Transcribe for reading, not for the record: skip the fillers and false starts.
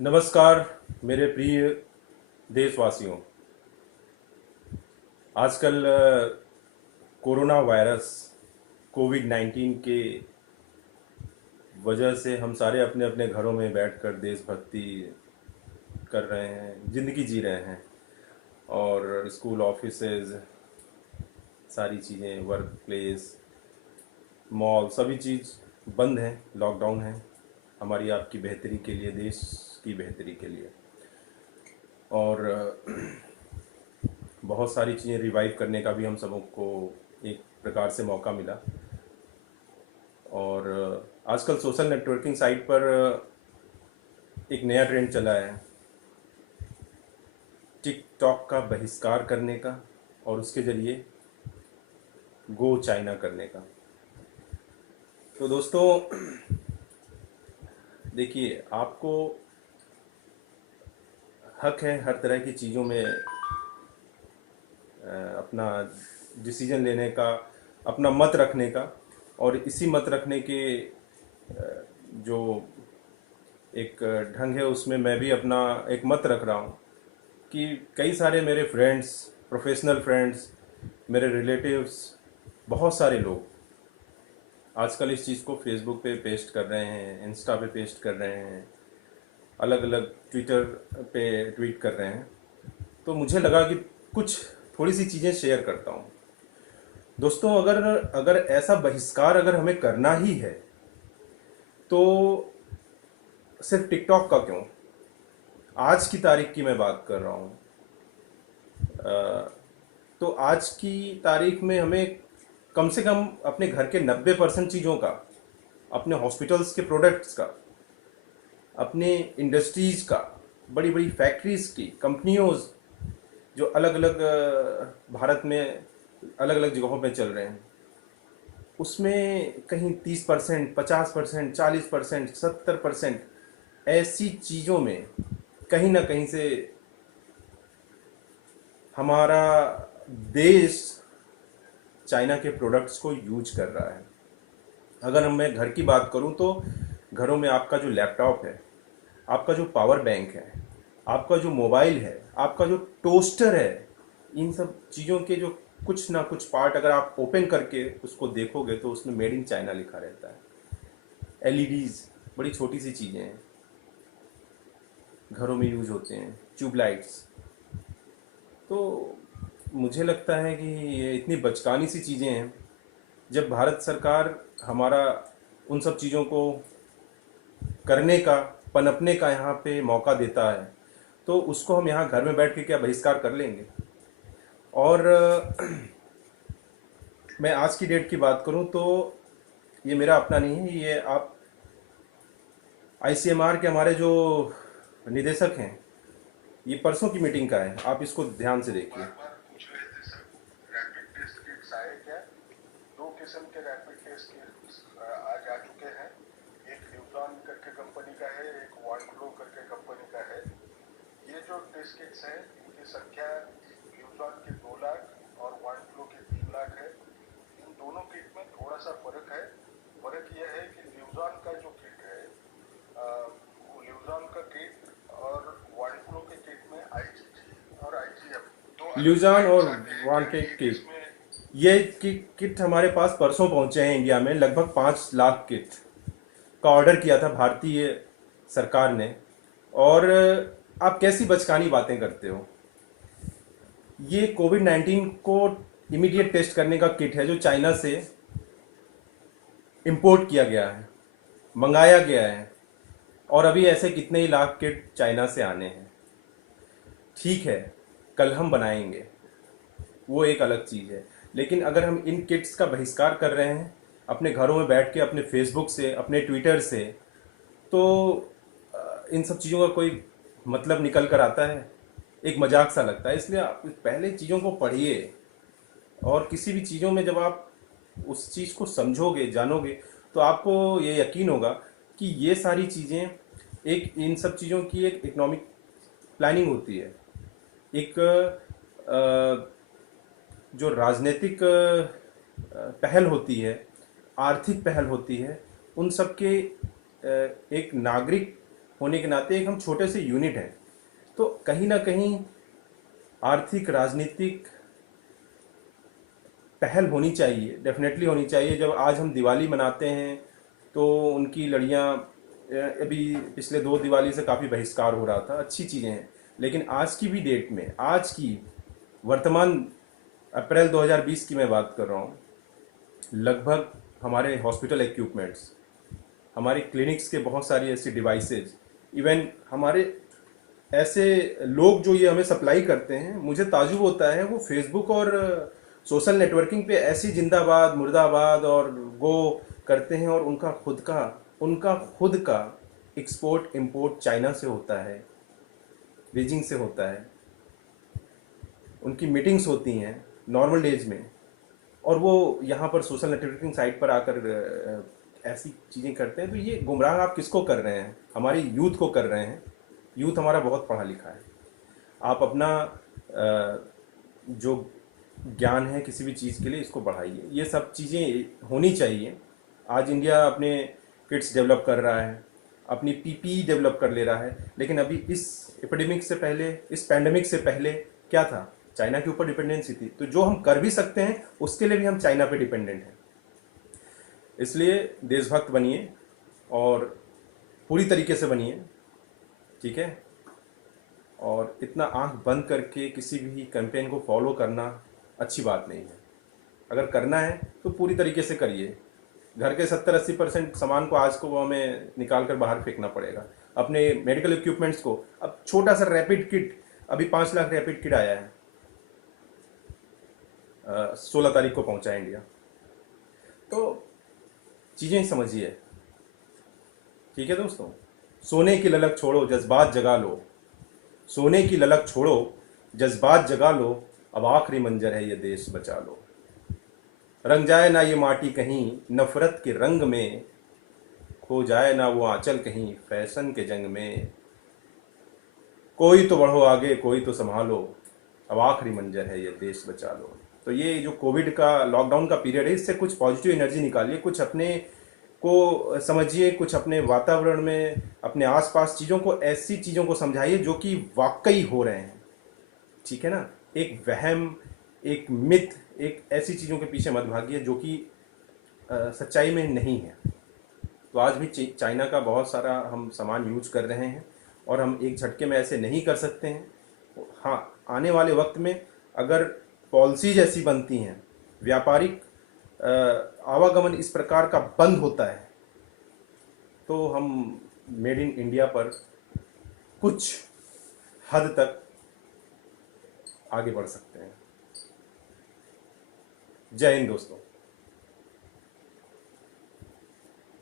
नमस्कार मेरे प्रिय देशवासियों। आजकल कोरोना वायरस कोविड-19 के वजह से हम सारे अपने अपने घरों में बैठकर देशभक्ति कर रहे हैं, ज़िंदगी जी रहे हैं। और स्कूल, ऑफिसेज, सारी चीज़ें, वर्क प्लेस, मॉल, सभी चीज़ बंद हैं, लॉकडाउन है। हमारी आपकी बेहतरी के लिए, देश की बेहतरी के लिए। और बहुत सारी चीज़ें रिवाइव करने का भी हम सबों को एक प्रकार से मौका मिला। और आजकल सोशल नेटवर्किंग साइट पर एक नया ट्रेंड चला है, टिकटॉक का बहिष्कार करने का और उसके ज़रिए गो चाइना करने का। तो दोस्तों देखिए, आपको हक है हर तरह की चीज़ों में अपना डिसीजन लेने का, अपना मत रखने का। और इसी मत रखने के जो एक ढंग है, उसमें मैं भी अपना एक मत रख रहा हूँ कि कई सारे मेरे फ्रेंड्स, प्रोफेशनल फ्रेंड्स, मेरे रिलेटिव्स, बहुत सारे लोग आजकल इस चीज़ को फेसबुक पे पेस्ट कर रहे हैं, इंस्टा पे पेस्ट कर रहे हैं, अलग अलग ट्विटर पे ट्वीट कर रहे हैं। तो मुझे लगा कि कुछ थोड़ी सी चीज़ें शेयर करता हूँ। दोस्तों, अगर अगर ऐसा बहिष्कार अगर हमें करना ही है तो सिर्फ टिकटॉक का क्यों, आज की तारीख की मैं बात कर रहा हूँ। तो आज की तारीख में हमें कम से कम अपने घर के 90% चीज़ों का, अपने हॉस्पिटल्स के प्रोडक्ट्स का, अपने इंडस्ट्रीज़ का, बड़ी बड़ी फैक्ट्रीज़ की, कंपनियों जो अलग अलग भारत में अलग अलग जगहों पे चल रहे हैं, उसमें कहीं 30%, 50%, 40%, 70% ऐसी चीज़ों में कहीं ना कहीं से हमारा देश चाइना के प्रोडक्ट्स को यूज कर रहा है। अगर मैं घर की बात करूं तो घरों में आपका जो लैपटॉप है, आपका जो पावर बैंक है, आपका जो मोबाइल है, आपका जो टोस्टर है, इन सब चीज़ों के जो कुछ ना कुछ पार्ट अगर आप ओपन करके उसको देखोगे तो उसमें मेड इन चाइना लिखा रहता है। एलईडीज़, बड़ी छोटी सी चीज़ें हैं, घरों में यूज होते हैं, ट्यूबलाइट्स। तो मुझे लगता है कि ये इतनी बचकानी सी चीज़ें हैं। जब भारत सरकार हमारा उन सब चीज़ों को करने का, पनपने का यहाँ पे मौका देता है, तो उसको हम यहाँ घर में बैठ के क्या बहिष्कार कर लेंगे। और मैं आज की डेट की बात करूँ तो ये मेरा अपना नहीं है, ये आप आईसीएमआर के हमारे जो निदेशक हैं, ये परसों की मीटिंग का है, आप इसको ध्यान से देखिए। पूछ रहे थे सर, रैपिड टेस्ट किट्स आए क्या? दो किस्म के रैपिड टेस्ट किट्स आज आ चुके हैं। एक ल्यूजॉन करके कंपनी का है, एक वांडलो करके कंपनी का है। ये जो टेस्ट किट्स हैं, इनकी संख्या ल्यूजॉन के 2 लाख और वांडलो के 3 लाख है। इन दोनों किट में थोड़ा सा फर्क है। फर्क यह है कि ल्यूजॉन का जो किट है, ल्यूजॉन का किट और वांडलो के किट में आईजीजी और आईजीएम दो अलग ल्यूजान और टाइप्स आते हैं। वान क्या के एक किट, इसमें ये किट हमारे पास परसों पहुंचे हैं इंडिया में। लगभग 5 लाख किट का ऑर्डर किया था भारतीय सरकार ने। और आप कैसी बचकानी बातें करते हो। ये कोविड-19 को इमीडिएट टेस्ट करने का किट है जो चाइना से इंपोर्ट किया गया है, मंगाया गया है। और अभी ऐसे कितने ही लाख किट चाइना से आने हैं। ठीक है, कल हम बनाएंगे, वो एक अलग चीज़ है। लेकिन अगर हम इन किट्स का बहिष्कार कर रहे हैं अपने घरों में बैठ के, अपने फेसबुक से, अपने ट्विटर से, तो इन सब चीज़ों का कोई मतलब निकल कर आता है, एक मजाक सा लगता है। इसलिए आप पहले चीज़ों को पढ़िए, और किसी भी चीज़ों में जब आप उस चीज़ को समझोगे, जानोगे, तो आपको ये यकीन होगा कि ये सारी चीज़ें, एक इन सब चीज़ों की एक इकोनॉमिक प्लानिंग होती है। एक जो राजनीतिक पहल होती है, आर्थिक पहल होती है, उन सब के एक नागरिक होने के नाते एक हम छोटे से यूनिट हैं। तो कहीं ना कहीं आर्थिक राजनीतिक पहल होनी चाहिए, डेफिनेटली होनी चाहिए। जब आज हम दिवाली मनाते हैं तो उनकी लड़ियाँ, अभी पिछले 2 दिवाली से काफ़ी बहिष्कार हो रहा था, अच्छी चीज़ें हैं। लेकिन आज की भी डेट में, आज की वर्तमान अप्रैल 2020 की मैं बात कर रहा हूँ, लगभग हमारे हॉस्पिटल इक्विपमेंट्स, हमारे क्लिनिक्स के बहुत सारी ऐसी डिवाइसेज, इवन हमारे ऐसे लोग जो ये हमें सप्लाई करते हैं, मुझे ताजुब होता है वो फेसबुक और सोशल नेटवर्किंग पे ऐसी जिंदाबाद मुर्दाबाद और गो करते हैं, और उनका खुद का एक्सपोर्ट इंपोर्ट चाइना से होता है, बीजिंग से होता है। उनकी मीटिंग्स होती हैं नॉर्मल डेज में, और वो यहाँ पर सोशल नेटवर्किंग साइट पर आकर ऐसी चीज़ें करते हैं। तो ये गुमराह आप किसको कर रहे हैं? हमारी यूथ को कर रहे हैं। यूथ हमारा बहुत पढ़ा लिखा है। आप अपना जो ज्ञान है किसी भी चीज़ के लिए, इसको बढ़ाइए। ये सब चीज़ें होनी चाहिए। आज इंडिया अपने किट्स डेवलप कर रहा है, अपनी पीपीई डेवलप कर ले रहा है, लेकिन अभी इस एपिडेमिक से पहले, इस पैंडमिक से पहले क्या था? चाइना के ऊपर डिपेंडेंसी थी। तो जो हम कर भी सकते हैं उसके लिए भी हम चाइना पे डिपेंडेंट हैं। इसलिए देशभक्त बनिए और पूरी तरीके से बनिए, ठीक है? और इतना आंख बंद करके किसी भी कैंपेन को फॉलो करना अच्छी बात नहीं है। अगर करना है तो पूरी तरीके से करिए। घर के 70-80% सामान को आज को हमें निकाल कर बाहर फेंकना पड़ेगा। अपने मेडिकल इक्विपमेंट्स को, अब छोटा सा रैपिड किट, अभी 5 लाख रैपिड किट आया है, 16 तारीख को पहुंचा है इंडिया। तो चीज़ें समझिए, ठीक है दोस्तों? सोने की ललक छोड़ो, जज्बात जगा लो। सोने की ललक छोड़ो, जज्बात जगा लो। अब आखिरी मंजर है, ये देश बचा लो। रंग जाए ना ये माटी कहीं नफरत के रंग में, खो जाए ना वो आंचल कहीं फैशन के जंग में। कोई तो बढ़ो आगे, कोई तो संभालो, अब आखिरी मंजर है, ये देश बचा लो। तो ये जो कोविड का लॉकडाउन का पीरियड है, इससे कुछ पॉजिटिव एनर्जी निकालिए, कुछ अपने को समझिए, कुछ अपने वातावरण में, अपने आसपास चीज़ों को, ऐसी चीज़ों को समझाइए जो कि वाकई हो रहे हैं, ठीक है ना? एक वहम, एक मिथ, एक ऐसी चीज़ों के पीछे मत भागिए जो कि सच्चाई में नहीं है। तो आज भी चाइना का बहुत सारा हम सामान यूज कर रहे हैं, और हम एक झटके में ऐसे नहीं कर सकते हैं। हाँ, आने वाले वक्त में अगर पॉलिसीज ऐसी बनती हैं, व्यापारिक आवागमन इस प्रकार का बंद होता है, तो हम मेड इन इंडिया पर कुछ हद तक आगे बढ़ सकते हैं। जय हिंद दोस्तों।